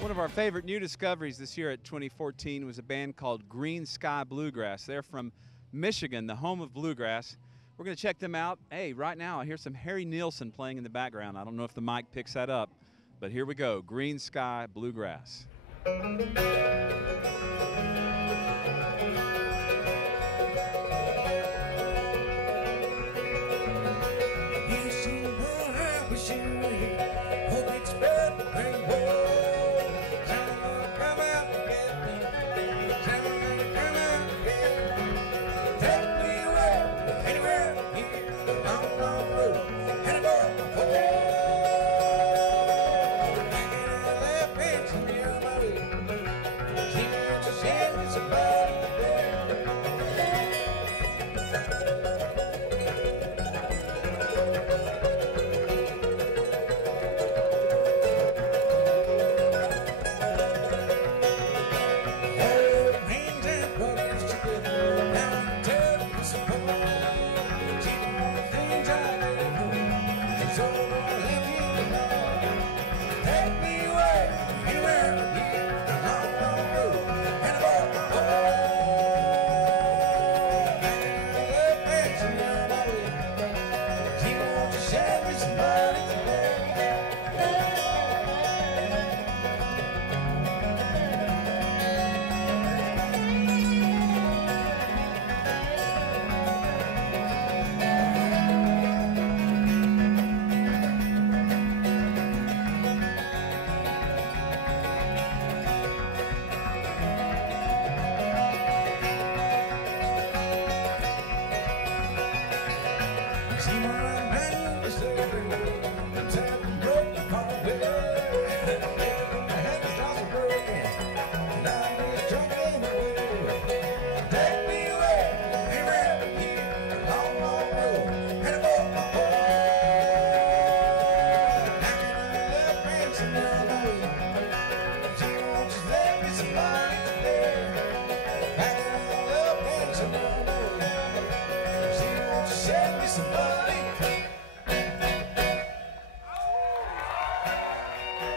One of our favorite new discoveries this year at 2014 was a band called Greensky Bluegrass. They're from Michigan, the home of bluegrass. We're going to check them out. Hey, right now I hear some Harry Nilsson playing in the background. I don't know if the mic picks that up, but here we go, Greensky Bluegrass.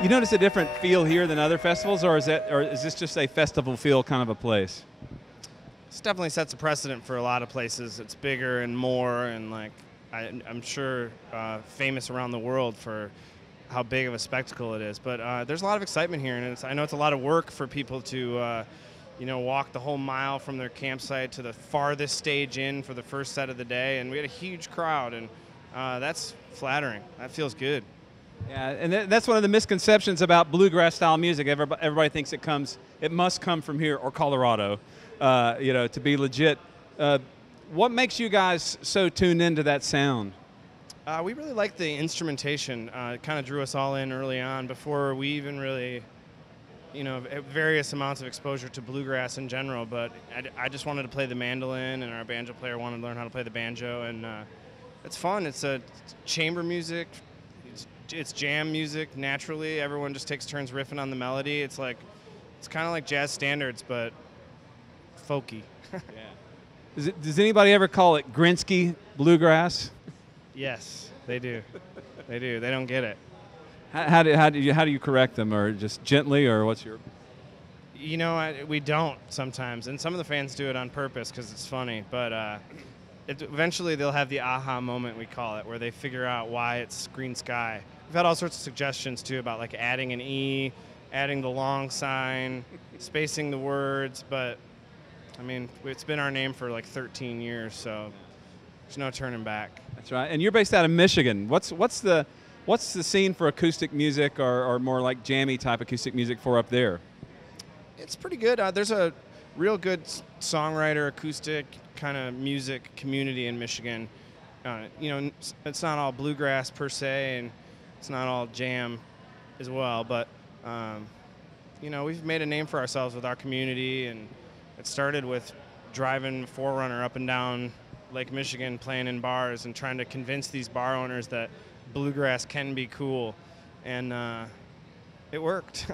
You notice a different feel here than other festivals, or is this just a festival feel kind of a place? This definitely sets a precedent for a lot of places. It's bigger and more, and like I'm sure famous around the world for how big of a spectacle it is. But there's a lot of excitement here, and I know it's a lot of work for people to walk the whole mile from their campsite to the farthest stage in for the first set of the day. And we had a huge crowd, and that's flattering. That feels good. Yeah, and that's one of the misconceptions about bluegrass style music. Everybody thinks it must come from here or Colorado, to be legit. What makes you guys so tuned into that sound? We really like the instrumentation. It kind of drew us all in early on before we even really, various amounts of exposure to bluegrass in general. But I just wanted to play the mandolin, and our banjo player wanted to learn how to play the banjo, and it's fun. It's a chamber music. It's jam music naturally. Everyone just takes turns riffing on the melody. It's kind of like jazz standards, but folky. Yeah. Does anybody ever call it Greensky Bluegrass? Yes, they do. They do. They don't get it. How do you correct them, or just gently, or what's your? We don't sometimes, and some of the fans do it on purpose because it's funny, but. Eventually they'll have the aha moment, we call it, where they figure out why it's green sky. We've had all sorts of suggestions too about like adding an E, adding the long sign, spacing the words, but I mean, it's been our name for like 13 years, so there's no turning back. That's right. And you're based out of Michigan. What's the scene for acoustic music, or more like jammy type acoustic music for up there? It's pretty good. There's a real good songwriter acoustic kind of music community in Michigan. It's not all bluegrass per se, and it's not all jam as well, but we've made a name for ourselves with our community, and it started with driving 4Runner up and down Lake Michigan, playing in bars and trying to convince these bar owners that bluegrass can be cool, and it worked.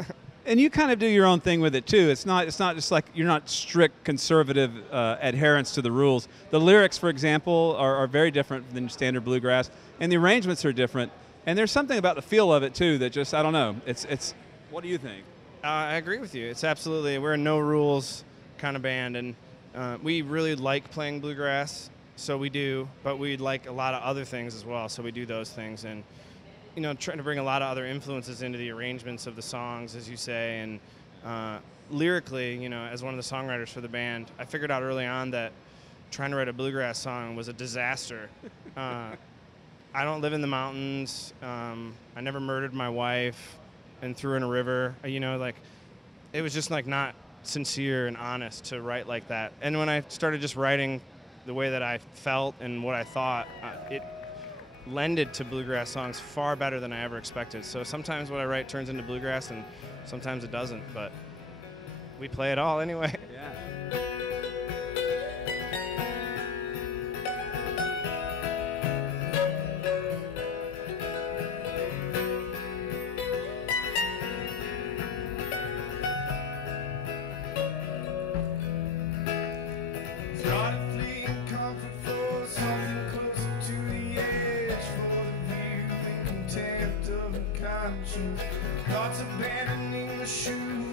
And you kind of do your own thing with it too. It's not just like you're not strict conservative adherence to the rules. The lyrics, for example, are very different than standard bluegrass, and the arrangements are different. And there's something about the feel of it too that just, I don't know. It's. What do you think? I agree with you. It's absolutely, we're a no rules kind of band, and we really like playing bluegrass, so we do, but we like a lot of other things as well, so we do those things, and trying to bring a lot of other influences into the arrangements of the songs, as you say, and lyrically, as one of the songwriters for the band, I figured out early on that trying to write a bluegrass song was a disaster. I don't live in the mountains. I never murdered my wife and threw her in a river. It was just like not sincere and honest to write like that. And when I started just writing the way that I felt and what I thought, it lended to bluegrass songs far better than I ever expected. So sometimes what I write turns into bluegrass, and sometimes it doesn't. But we play it all anyway. Yeah. Thoughts abandoning the shoes.